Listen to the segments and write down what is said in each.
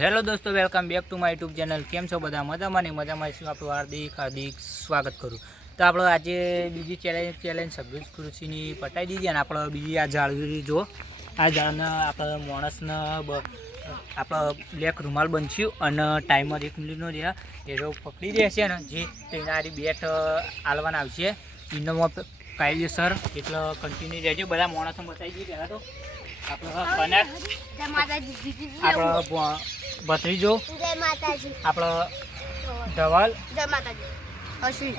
Hello દોસ્તો, welcome back to my YouTube channel. કેમ છો બધા? મજામાં ને મજામાં છું. આપણું હાર્દિક સ્વાગત કરું. તો આપણે આજે બીજી ચેલેન્જ સબમિટ કૃષિની પટાઈ દીધી અને આપણે બીજી આ ઝાડવી જો આ ઝાડને આપણે માણસને આપણે બ્લેક રૂમાલ બનશું અને ટાઈમર 1 મિનિટનો રહ્યા એ પકડી રહેશે ને જે તેનારી બેટ આલવાના આવશે ઇનોમાં કાયદેસર. એટલે કન્ટિન્યુ રહેજો. બધા માણસો બતાવી દઈએ પહેલાં તો આપણે ભત્રીજો, આપણો ધવલ,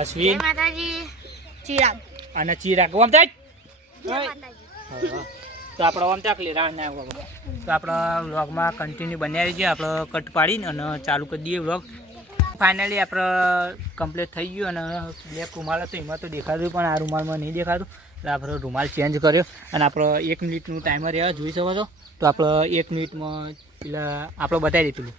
અશ્વિન અને ચિરાગ ઓમ થાય. તો આપણે ઓમ ચાકલી રાહ ના તો આપણા વ્લોગમાં કન્ટિન્યુ બન્યા રહીએ. આપણે કટ પાડીને અને ચાલુ કરી દઈએ વ્લોગ. ફાઇનલી આપણે કમ્પ્લીટ થઈ ગયું અને બ્લેક રૂમાલ હતો એમાં તો દેખાતું પણ આ રૂમાલમાં નહીં દેખાતું. એટલે આપણે રૂમાલ ચેન્જ કર્યો અને આપણો 1 મિનિટનું ટાઈમર રહ્યા જોઈ શકો છો. તો આપણે 1 મિનિટમાં એટલે આપણે બતાવી દીધું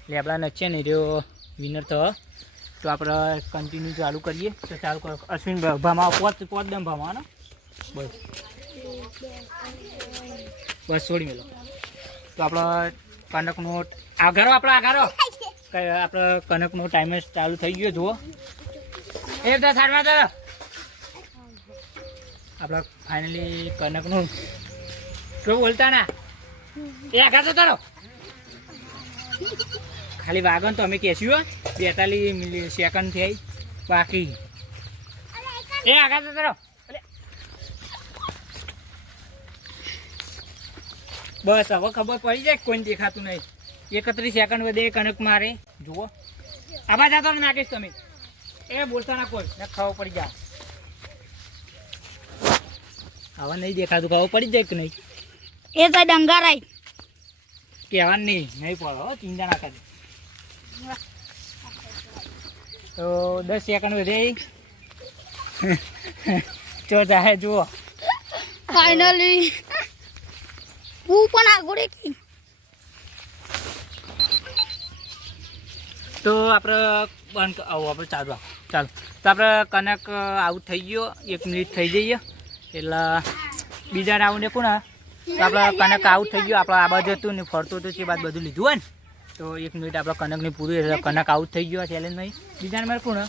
એટલે આપણા નચે ને રહ્યો વિનર થયો. તો આપણે કન્ટિન્યુ ચાલુ કરીએ. તો ચાલુ કરો અશ્વિન ભામાં પોત દમ ભામાં બસ છોડી મેલો. તો આપણો કનકનો આઘારો આપણે કનકનો ટાઈમર ચાલુ થઈ ગયો. જુઓ એ બધા સારવા તો આપણે ફાઇનલી કનકનું કેવું બોલતા ના એ આઘા તો તારો ખાલી વાગન તો અમે કહેશું 42 સેકન્ડ થઈ બાકી. એ આઘા તો તારો બસ હવે ખબર પડી જાય કોઈ દેખાતું નહીં. 31 સેકન્ડ વધે કણક મારે. જુઓ આવા જતો નાખીશ તમે એ બોલતા ના કોઈ ને ખબર પડી જાય. હવે નહીં દેખાતું ખબર પડી જાય કે નહીં એ તો ડંગારાય કહેવાનું નહીં પડો ચિંતા ના કરે. તો 10 સેકન્ડ વધે ચો ચાહે જુઓ ફાઇનલી હું પણ આગળ કી. તો આપણે બંધ આવું આપણે ચાલુ તો આપણે કનક આઉટ થઈ ગયો. 1 મિનિટ થઈ જઈએ એટલે બીજા રાઉન્ડે કોણ તો આપણે કનક આઉટ થઈ ગયો. આપણે આ બાજુ હતું ને ફરતું હતું એ બાદ બધું લીધું હોય ને તો 1 મિનિટ આપણે કનકની પૂરી એટલે કનક આઉટ થઈ ગયો ચેલેન્જમાં. બીજા નંબર કોણ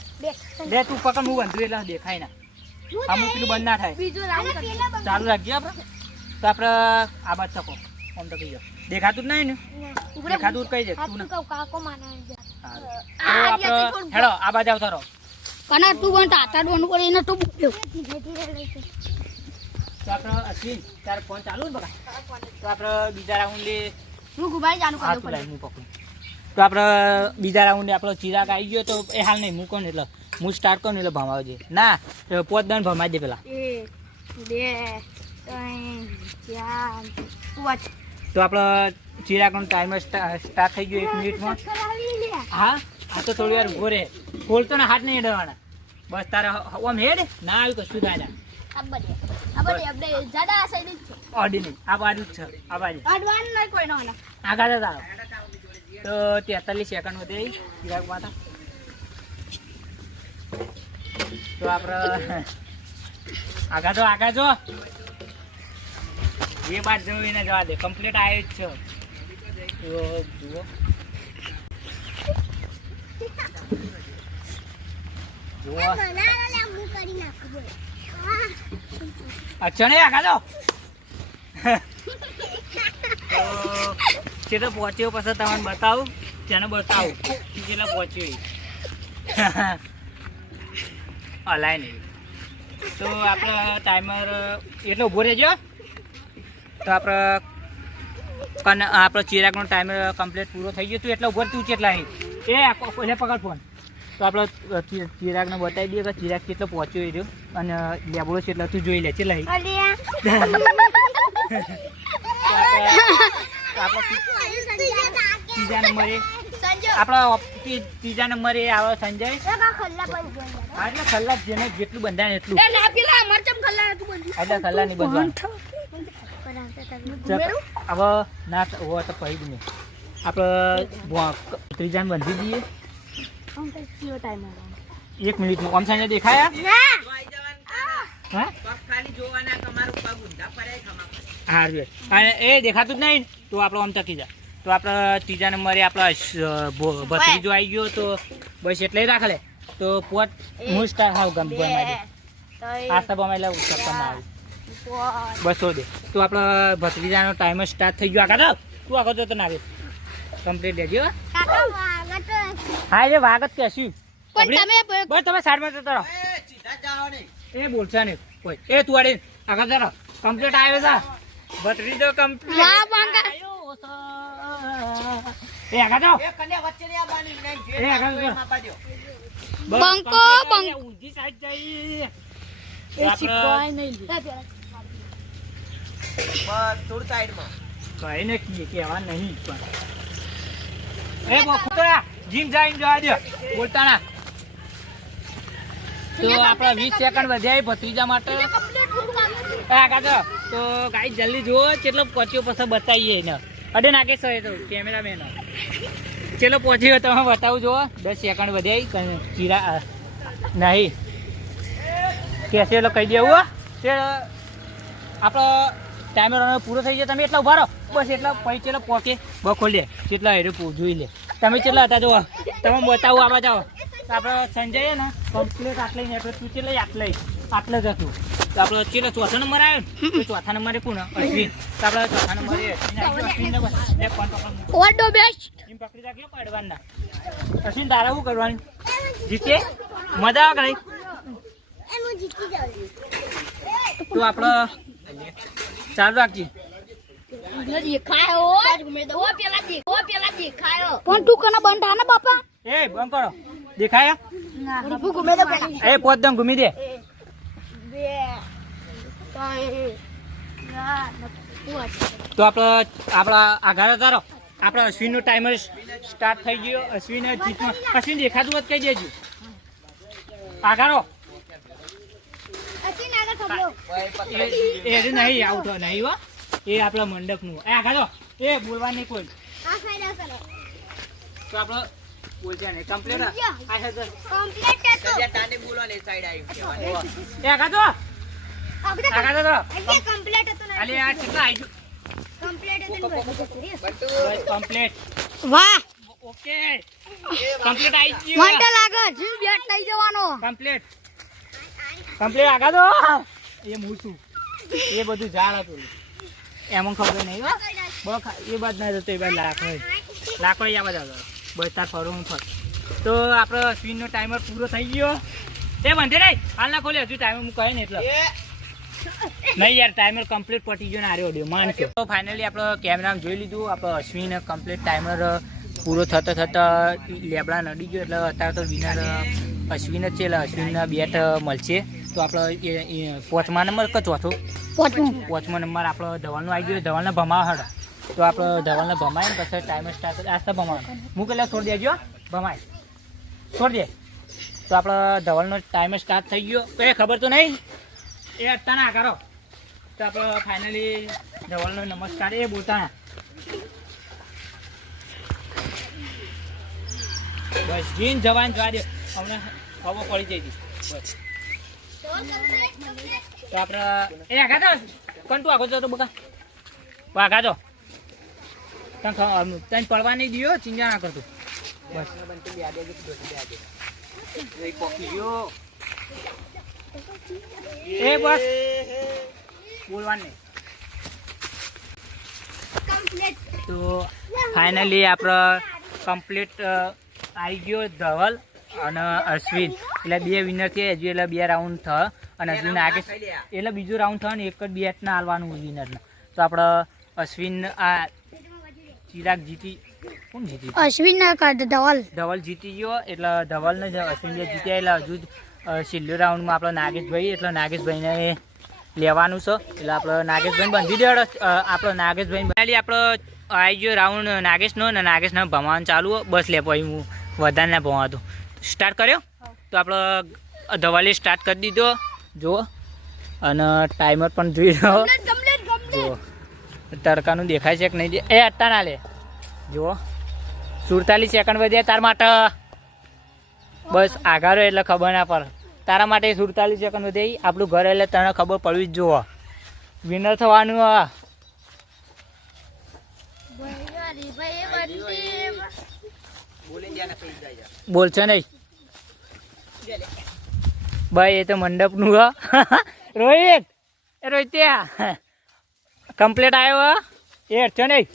બે તું પકડ હું બંધું એટલે દેખાય ના અમુક પેલું બંધ ના થાય. ચાલુ રાખીએ આપણે. તો આપણે આ બાદ શકો આમ તો કહી જાઓ દેખાતું જ નહીં ને દેખાતું જ કહી દે તું હેડો આ બાજુ આવતા રહો. કના તું પણ તાતા ડોનું પડે એને તું બોલ્યો. તો આપણે અશ્વિન તારે ફોન ચાલુ ને બકા. તો આપણે બીજા રાઉન્ડે હું ગુબાઈ ચાલુ કરું હું પકડું. તો આપણે બીજા રાઉન્ડે આપણો ચિરાગ આવી ગયો. તો એ હાલ નહીં મૂકો ને એટલે હું સ્ટાર્ટ કરું ને એટલે ભમાવજે ના પોત દન ભમાઈ દે પેલા. 1 2 3 4 તો આપણો ચિરાગનો ટાઈમર સ્ટાર્ટ થઈ ગયો 1 મિનિટમાં. હા આ તો થોડી વાર ઉભો રહે. ખોલતો ને હાથ નહીં અડવાના બસ. તારે આમ હેડ ના આવ્યું કશું થાય ના અડી નહીં. આ બાજુ જ છે આ બાજુ આગળ તારો. તો 43 સેકન્ડ વધે ચિરાગ માતા. તો આપણે આગળ જો એ બાદ જોઈને જવા દે કમ્પ્લીટ આવ્યો જ છે. તો જુઓ અચ્છા નહીં આગળ જો તો પહોંચ્યો પછી તમને બતાવું તેને બતાવું કેટલા પહોંચ્યો હલાય નહીં. તો આપણે ટાઈમર એટલો ઉભો રહેજો. તો આપણો ચિરાગનો ટાઈમર કમ્પ્લીટ પૂરો થઈ ગયો. તું એટલે ઉભો તું કેટલા એ એટલે પકડ ફોન. તો આપણે ચિરાગને બતાવી દઈએ કે ચિરાગ કેટલો પહોંચ્યો એ રહ્યો અને લેબડો છે એટલે તું જોઈ લે કેટલા ત્રીજા નંબરે આવે સંજય. હા એટલે ખલ્લા જેને જેટલું બંધાય એટલું એટલે ખલ્લા નહીં બંધવાનું. હવે ના હોય તો કહી દઈએ આપણે ત્રીજાને બંધી દઈએ 1 મિનિટમાં. આમ સંજય દેખાયા હા હા એ દેખાતું જ નહીં. તો આપણે આમ ચકી જાય. તો તો આપણે ત્રીજા નંબરે આપણા ભત્રીજો આવી ગયો તો બસ એટલે રાખ લે તો પોટ હું સ્ટાર હાવ ગમ આસ્તા બમાઈ લે ઉત્તમ આવે બસો દે તો આપણા ભત્રીજાનો ટાઈમ સ્ટાર્ટ થઈ ગયો આગળ તું આગળ તો નાખે કમ્પ્લીટ લેજો હા એ વાગત કહેશું બસ તમે સાઈડમાં જતો રહો એ બોલશે ને કોઈ એ તું અડે આગળ જરો કમ્પ્લીટ આવ્યો છે ભત્રીજો કમ્પ્લીટ એ આગળ જાઓ એ આગળ જાઓ બંકો ઊંધી સાઈડ જઈ કઈ ને કહેવા નહીં પણ એ બોખુતરા જીમ જઈને જવા દો બોલતા ના તો આપણા 20 સેકન્ડ વધ્યા ભત્રીજા માટે આગળ જાઓ તો ગાઈ જલ્દી જુઓ કેટલો પહોંચ્યો પછી બતાવીએ ને અડે નાખે સર તો કેમેરામેન ચલો પહોંચ્યો તમે બતાવું જુઓ 10 સેકન્ડ વધ્યા ચીરા નહીં કેસે એટલે કહી દેવું તે આપણો ટાઈમર પૂરો થઈ જાય તમે એટલા ઉભા રહો બસ એટલા પછી ચેલો પોકે બખોલ દે કેટલા હેરો જોઈ લે તમે કેટલા હતા જુઓ તમે બતાવું આવા જાઓ તો આપણે સંજય ને કમ્પ્લીટ આટલે ને એટલે તું ચેલે આટલે જ હતું તો આપણો ચેલો ચોથો નંબર આવ્યો તો ચોથા નંબરે કોણ અશ્વિન તો આપણે ચોથા નંબરે પકડી રાખજો પાડવાના અશ્વિન તારા શું કરવાનું જીતે મજા આવે તો આપણે ચાલુ રાખજે પણ તું કને બંધ ને બાપા એ બંધ કરો દેખાય એ પોતદમ ઘૂમી દે તો આપણા આઘાર તારો આપણા અશ્વિનનો ટાઈમર સ્ટાર્ટ થઈ ગયો અશ્વિન જીતમાં અશ્વિન દેખાતું હોત કહી દેજો આઘારો એ નહીં આવતો નહીં હો એ આપણા મંડપનું એ આઘારો એ બોલવા નહીં કોઈ તો આપણે બોલજા ને કમ્પ્લીટ આ હે સર તાને બોલવાની સાઈડ આવી એ આઘારો આઘારો તો કમ્પ્લીટ હતો ને અલે આ કેટલા આવી કમ્પ્લીટ વાહ ઓકે કમ્પ્લીટ આવી ગયું મને લાગે જીવ બેટ લઈ જવાનો કમ્પ્લીટ આગા દો એ મૂછું એ બધું ઝાડ હતું એમાં ખબર નહીં હો એ બાદ ના જતો એ બાદ લાકડો આ બધા બસ ફરું ફર તો આપણો સ્વિનનો ટાઈમર પૂરો થઈ ગયો એ બંધે નહીં હાલ ના ખોલે હજુ ટાઈમર હું કહે ને એટલે નહીં યાર ટાઈમર કમ્પ્લીટ પટી ગયો ને આરે ઓડિયો માનશે તો ફાઇનલી આપણે કેમેરામાં જોઈ લીધું આપણો અશ્વિન કમ્પ્લીટ ટાઈમર પૂરો થતા લેબડા નડી ગયો એટલે અત્યારે તો વિનર અશ્વિન જ છે એટલે અશ્વિનના બેટ મળશે તો આપણે 5મા નંબર કે ચોથો 5મો નંબર આપણો ધવલનો આવી ગયો ધવલને ભમાવા હડ તો આપણે ધવલને ભમાય ને પછી ટાઈમર સ્ટાર્ટ આસ્તા ભમાવાનું હું પેલા છોડી દેજો ભમાય છોડી દે તો આપણે ધવલનો ટાઈમર સ્ટાર્ટ થઈ ગયો તો એ ખબર તો નહીં એ અત્યારે ના કરો તો આપણે ફાઇનલી ધવલનો નમસ્કાર એ બોલતા બસ જીન જવાન જવા દે અમને ખબર પડી જઈ બસ તો આપણે એ આગા તો કોણ તું આગળ જતો બકા આગા તો તને પડવા નહીં દિયો ચિંતા ના કરતું બસ એ બસ બોલવાનું નહીં તો ફાઇનલી આપણે કમ્પ્લીટ આવી ગયો ધવલ અને અશ્વિન એટલે 2 વિનર છે હજુ એટલે 2 રાઉન્ડ થ અને અશ્વિન આગે એટલે બીજો રાઉન્ડ થાય ને એક જ બેટને હાલવાનું વિનરને તો આપણે અશ્વિન આ ચિરાગ જીતી કોણ જીતી અશ્વિન ધવલ જીતી ગયો એટલે ધવલને અશ્વિન જીત્યા એટલે હજુ છેલ્લો રાઉન્ડમાં આપણે નાગેશભાઈ એટલે નાગેશભાઈને લેવાનું છે એટલે આપણે નાગેશભાઈને બંધી દેવાડો આપણો નાગેશભાઈ આપણો આવી ગયો રાઉન્ડ નાગેશનો ને નાગેશને ભમાવાનું ચાલુ બસ લે પછી હું વધારે ના ભમાતો સ્ટાર્ટ કર્યો તો આપણે ધવલે સ્ટાર્ટ કરી દીધો જુઓ અને ટાઈમર પણ જોઈ રહ્યો જુઓ તડકાનું દેખાય છે કે નહીં એ અત્યારે ના લે જુઓ 47 સેકન્ડ વધ્યા તાર માટે બસ આઘારો એટલે ખબર ના પડે તારા માટે 47 સેકન્ડ વધ્યા આપણું ઘર એટલે તને ખબર પડવી જ જુઓ વિનર થવાનું બોલશો નહીં ભાઈ, એ તો મંડપનું હ. રોહિત, એ રોહિત કમ્પ્લીટ આવ્યો હ, એ હટશો નહીં.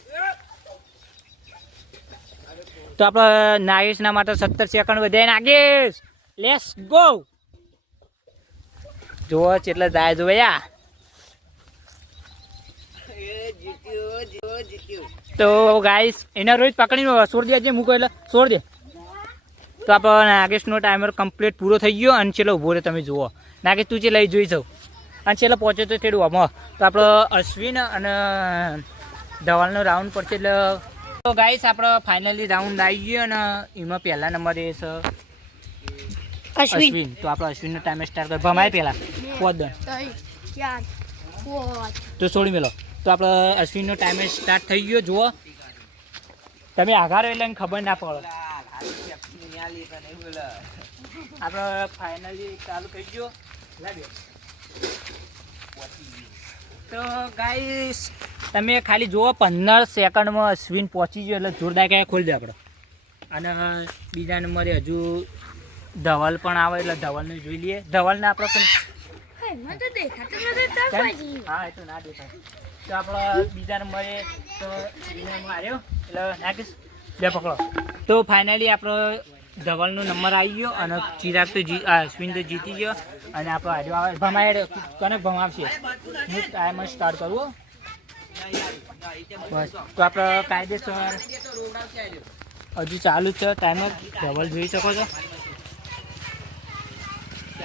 તો આપણે નાગેશના માટે 17 સેકન્ડ વધારે નાગેશ, લેટ્સ ગો. જુઓ કેટલા જાય જો યા. તો ગાઈસ એના રોજ પકડીને છોડ દેજે, મૂકો એટલે છોડ દે. તો આપણે નાગેશનો ટાઈમર કમ્પ્લીટ પૂરો થઈ ગયો અને છેલ્લો ઉભો રહે તમે જુઓ. નાગેશ તું છે લઈ જોઈ જાઉં અને છેલ્લો પહોંચ્યો તો તેડું આમાં. તો આપણે અશ્વિન અને ધવલનો રાઉન્ડ પડશે એટલે તો ગાઈસ આપણે ફાઇનલી રાઉન્ડ આવી ગયો અને એમાં પહેલા નંબરે છે અશ્વિન. તો આપણે અશ્વિનનો ટાઈમ સ્ટાર્ટ કર ભમાય પહેલા 5 દન તો છોડી મેલો. તો આપણે અશ્વિનનો ટાઈમ સ્ટાર્ટ થઈ ગયો. જુઓ તમે આઘાર એટલે ખબર ના પડે. આપણે ફાઇનલી ચાલુ કરી ગયો. તો ગાઈસ તમે ખાલી જુઓ 15 સેકન્ડમાં અશ્વિન પહોંચી ગયો એટલે જોરદાર ક્યાંય ખોલી દે આપણે. અને બીજા નંબરે હજુ ધવલ પણ આવે એટલે ધવલને જોઈ લઈએ. ધવલને આપણે પણ હા એ તો ના દેખાય. તો આપણે બીજા નંબરે તો આવ્યો એટલે નાખીશ બે પકડો. તો ફાઇનલી આપણો ધવલનો નંબર આવી ગયો અને ચિરાગ તો અશ્વિન તો જીતી ગયો અને આપણો હાર્યો આવે ભમાય કને ભમાવશે. હું ટાઈમ સ્ટાર્ટ કરવું બસ. તો આપણે કાયદેસર હજુ ચાલુ છે ટાઈમર. ધવલ જોઈ શકો છો.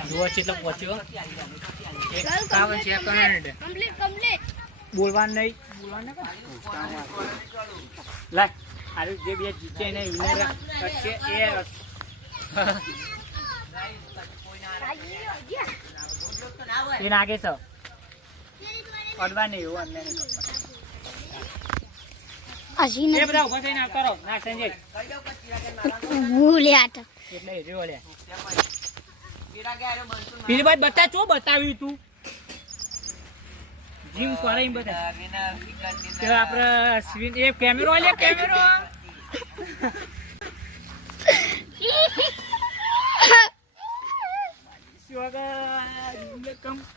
જુઓ કેટલો પહોંચ્યો 51 સેકન્ડ. બોલવાનું નહીં, બોલવાનું લાય. આરે જે બે જીતે ને વિનર છે એ નાગે છે અડવા નહીં એવું અમને નહીં. એ બધા ઉભા થઈને આવતા રહો ના સંજય એટલે રહ્યો લે. પેલી બાદ બતા ચો બતાવ્યું તું જીમ કરાઈ બધા. તો આપણે અશ્વિન એ કેમેરો લે કેમેરો.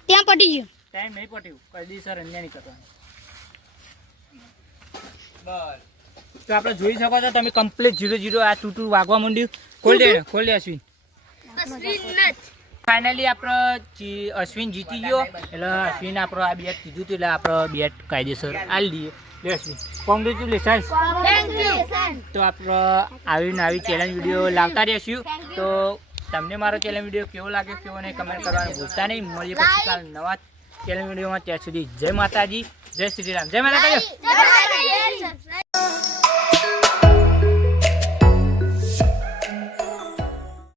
ત્યાં પટી ગયું. ટાઈમ નહીં પટ્યું કદી સર અન્ય નહીં કરવાનું. તો આપણે જોઈ શકો છો તમે કમ્પ્લીટ 0-0 આ તૂટું વાગવા માંડ્યું. ખોલ દે અશ્વિન. ફાઇનલી આપણો અશ્વિન જીતી ગયો એટલે અશ્વિન આપણો આ બેટ કીધું હતું એટલે આપણો બેટ કાયદેસર આલી દઈએ. લે અશ્વિન કોંગ્રેચ્યુલેશન. તો આપણો આવી ચેલેન્જ વિડીયો લાવતા રહીશું. તો તમને મારો ચેલેન્જ વિડીયો કેવો લાગે કેવો નહીં કમેન્ટ કરવાનું ભૂલતા નહીં. મળીએ પછી કાલ નવા ચેલેન્જ વિડીયોમાં. ત્યાં સુધી જય માતાજી, જય શ્રી રામ, જય માતા.